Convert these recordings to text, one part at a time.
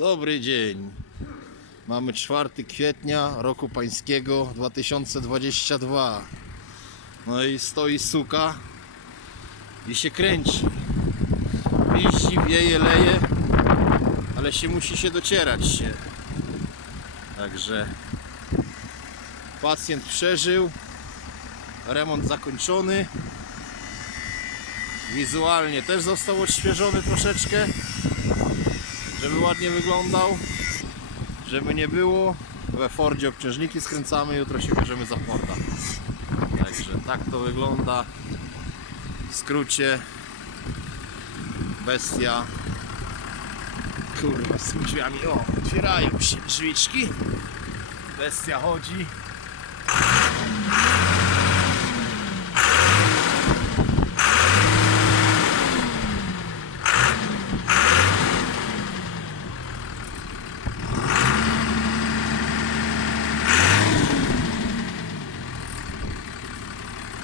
Dobry dzień. Mamy 4 kwietnia roku pańskiego 2022. No i stoi suka i się kręci. Piści, wieje, leje, ale się musi się docierać się. Także pacjent przeżył, remont zakończony. Wizualnie też został odświeżony troszeczkę żeby ładnie wyglądał, żeby nie było. We Fordzie obciążniki skręcamy, jutro się bierzemy za Forda. Także tak to wygląda. W skrócie bestia. Kurwa, z tymi drzwiami. O, otwierają się drzwiczki. Bestia chodzi.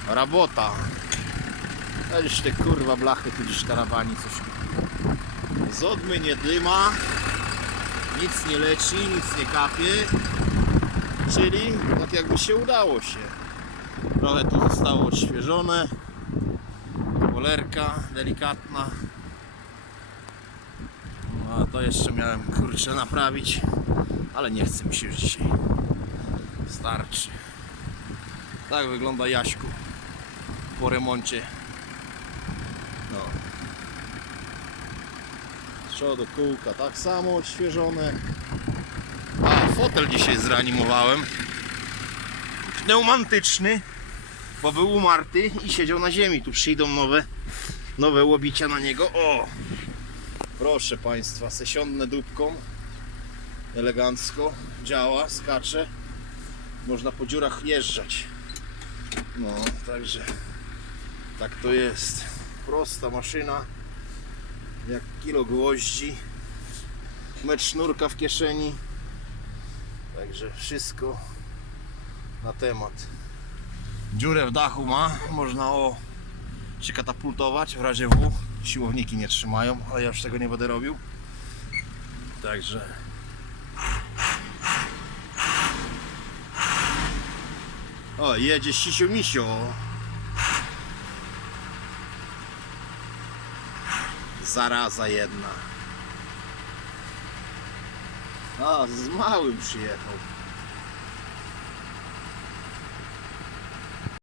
Rabota. Weź te kurwa blachy tu gdzieś tarawani coś. Z odmy nie dyma. Nic nie leci, nic nie kapie. Czyli tak jakby się udało się. Trochę tu zostało odświeżone. Polerka delikatna. No, a to jeszcze miałem kurczę naprawić. Ale nie chce mi się już dzisiaj. Starczy. Tak wygląda Jaśku po remoncie. No. Z przodu kółka tak samo odświeżone. A fotel dzisiaj zreanimowałem. Pneumantyczny, bo był umarty i siedział na ziemi. Tu przyjdą nowe, nowe łobicia na niego. O! Proszę Państwa, sesiądne dupką. Elegancko działa, skacze. Można po dziurach jeżdżać. No, także tak to jest. Prosta maszyna, jak kilo gwoździ, metr sznurka w kieszeni. Także wszystko na temat. Dziurę w dachu ma, można o się katapultować w razie W. Siłowniki nie trzymają, ale ja już tego nie będę robił. Także O, jedzie sisio misio. Zaraza jedna. A, z małym przyjechał.